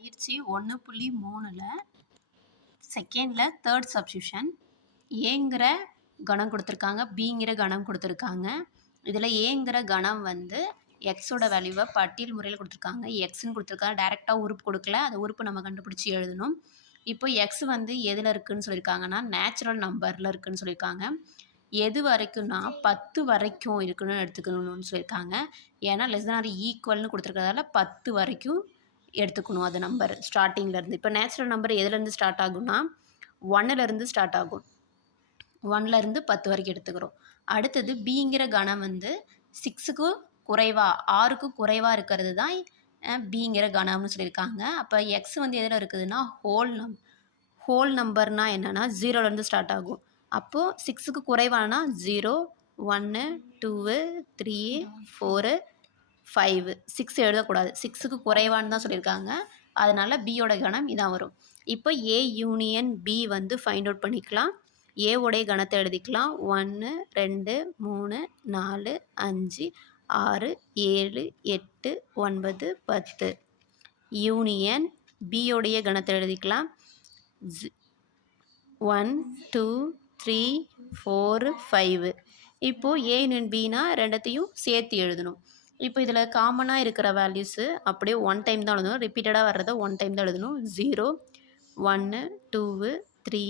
பயிற்சி ஒன்று புள்ளி மூணில் செகண்டில் தேர்ட் சப்ஸ்டியூஷன் ஏங்கிற கணம் கொடுத்துருக்காங்க. பிங்கிற கணம் கொடுத்துருக்காங்க. இதில் ஏங்கிற கணம் வந்து எக்ஸோட வேல்யூவை பட்டியல் முறையில் கொடுத்துருக்காங்க. எக்ஸ்ன்னு கொடுத்துருக்காங்க. டேரெக்டாக உறுப்பு கொடுக்கல. அந்த உறுப்பு நம்ம கண்டுபிடிச்சி எழுதணும். இப்போ எக்ஸ் வந்து எதில் இருக்குதுன்னு சொல்லியிருக்காங்கன்னா நேச்சுரல் நம்பரில் இருக்குதுன்னு சொல்லியிருக்காங்க. எது வரைக்கும்னா பத்து வரைக்கும் இருக்குன்னு எடுத்துக்கணும்னு சொல்லியிருக்காங்க. ஏன்னா லெஸ் ஆர் ஈக்குவல்னு கொடுத்துருக்கறதால பத்து வரைக்கும் எடுத்துக்கணும் அது நம்பர் ஸ்டார்டிங்லேருந்து இப்போ நேச்சுரல் நம்பர் எதுலேருந்து ஸ்டார்ட் ஆகும்னா ஒன்னுலேருந்து ஸ்டார்ட் ஆகும். ஒன்லேருந்து பத்து வரைக்கும் எடுத்துக்கிறோம். அடுத்தது பிங்கிற கணம் வந்து சிக்ஸுக்கு குறைவாக ஆறுக்கு குறைவாக இருக்கிறது தான் பிங்கிற கணம்னு சொல்லியிருக்காங்க. அப்போ எக்ஸ் வந்து எதில் இருக்குதுன்னா ஹோல் நம் ஹோல் நம்பர்னால் என்னென்னா ஜீரோலேருந்து ஸ்டார்ட் ஆகும். அப்போது சிக்ஸுக்கு குறைவானா ஜீரோ ஒன்று two three four five six எழுதக்கூடாது. சிக்ஸுக்கு குறைவான்னு தான் சொல்லியிருக்காங்க. அதனால் பியோட கணம் இதான் வரும். இப்போ ஏ யூனியன் பி வந்து ஃபைண்ட் அவுட் பண்ணிக்கலாம். ஏவோடைய கணத்தை எழுதிக்கலாம். ஒன்று ரெண்டு மூணு நாலு அஞ்சு ஆறு ஏழு எட்டு ஒன்பது பத்து. யூனியன் பியோடைய கணத்தை எழுதிக்கலாம். One two three four five இப்போது ஏ யூனியன் பினா ரெண்டத்தையும் சேர்த்து எழுதணும். இப்போ இதில் காமனாக இருக்கிற வேல்யூஸு அப்படியே ஒன் டைம் தான் எழுதணும். ரிப்பீட்டடாக வர்றதை ஒன் டைம் தான் எழுதணும். ஜீரோ ஒன்று two three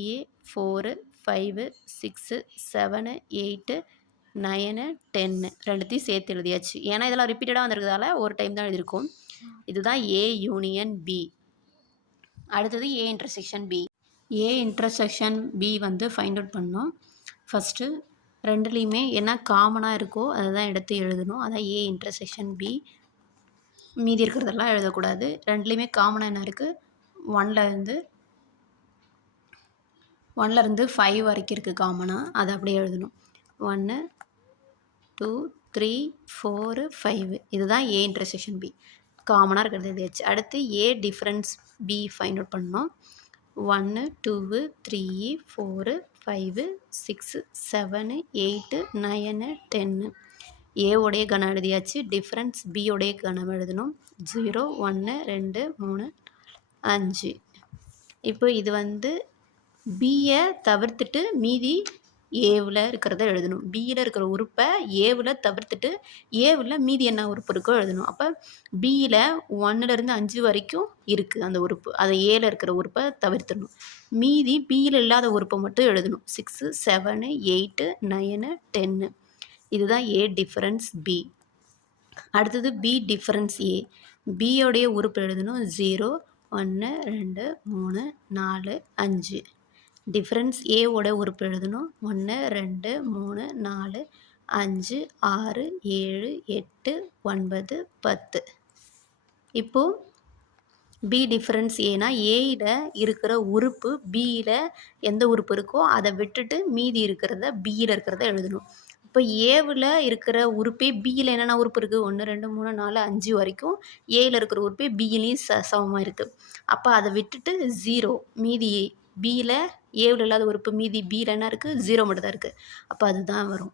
four five six seven eight nine ten ரெண்டுத்தையும் சேர்த்து எழுதியாச்சு. ஏன்னா இதெல்லாம் ரிப்பீட்டடாக வந்திருக்கிறதால ஒரு டைம் தான் எழுதியிருக்கோம். இதுதான் ஏ யூனியன் பி அடுத்தது A intersection B A intersection B வந்து ஃபைண்ட் அவுட் பண்ணோம். ஃபஸ்ட்டு ரெண்டுலேயுமே என்ன காமனாக இருக்கோ அதை தான் எடுத்து எழுதணும். அதான் ஏ இன்டர்செக்ஷன் பி மீதி இருக்கிறதெல்லாம் எழுதக்கூடாது. ரெண்டுலேயுமே காமனாக என்ன இருக்குது ஒன்ல இருந்து ஃபைவ் வரைக்கும் இருக்குது காமனாக அதை அப்படியே எழுதணும். ஒன்று டூ த்ரீ ஃபோரு ஃபைவு இதுதான் ஏ இன்டர்செக்ஷன் பி காமனாக இருக்கிறது எழுதியாச்சு அடுத்து A difference B find out பண்ணோம் ஒன்று two three four five six seven eight nine ten. ஏவோடைய கணம் எழுதியாச்சு. டிஃப்ரென்ஸ் பியோடைய கணம் எழுதணும். ஜீரோ ஒன்று ரெண்டு மூணு அஞ்சு. இப்போ இது வந்து பியை தவிர்த்துட்டு மீதி ஏவில் இருக்கிறத எழுதணும். பியில் இருக்கிற உறுப்பை ஏவில் தவிர்த்துட்டு ஏவில் மீதி என்ன உறுப்பு இருக்கோ எழுதணும். அப்போ பியில் ஒன்றுலேருந்து அஞ்சு வரைக்கும் இருக்குது அந்த உறுப்பு. அதை ஏல இருக்கிற உறுப்பை தவிர்த்துடணும். மீதி பியில் இல்லாத உறுப்பை மட்டும் எழுதணும். Six seven eight nine ten இதுதான் ஏ டிஃபரன்ஸ் பி அடுத்தது பி டிஃபரன்ஸ் ஏ பியோடைய உறுப்பு எழுதணும். ஜீரோ ஒன்று ரெண்டு மூணு நாலு அஞ்சு. டிஃப்ரென்ஸ் ஏவோட உறுப்பு எழுதணும். ஒன்று ரெண்டு மூணு நாலு அஞ்சு ஆறு ஏழு எட்டு ஒன்பது பத்து. இப்போது பி டிஃப்ரென்ஸ் ஏனா ஏயில் இருக்கிற உறுப்பு பியில் எந்த உறுப்பு இருக்கோ அதை விட்டுட்டு மீதி இருக்கிறத பியில் இருக்கிறத எழுதணும். இப்போ ஏவில் இருக்கிற உறுப்பே பியில் என்னென்ன உறுப்பு இருக்குது ஒன்று ரெண்டு மூணு நாலு அஞ்சு வரைக்கும் ஏயில் இருக்கிற உறுப்பே பியிலையும் ச சமமாக இருக்குது அப்போ அதை விட்டுட்டு ஜீரோ மீதி பியில் ஏவில் இல்லாத உறுப்பு மீதி பியில் என்ன இருக்குது ஜீரோ மட்டும் தான் இருக்குது அப்போ அதுதான் வரும்.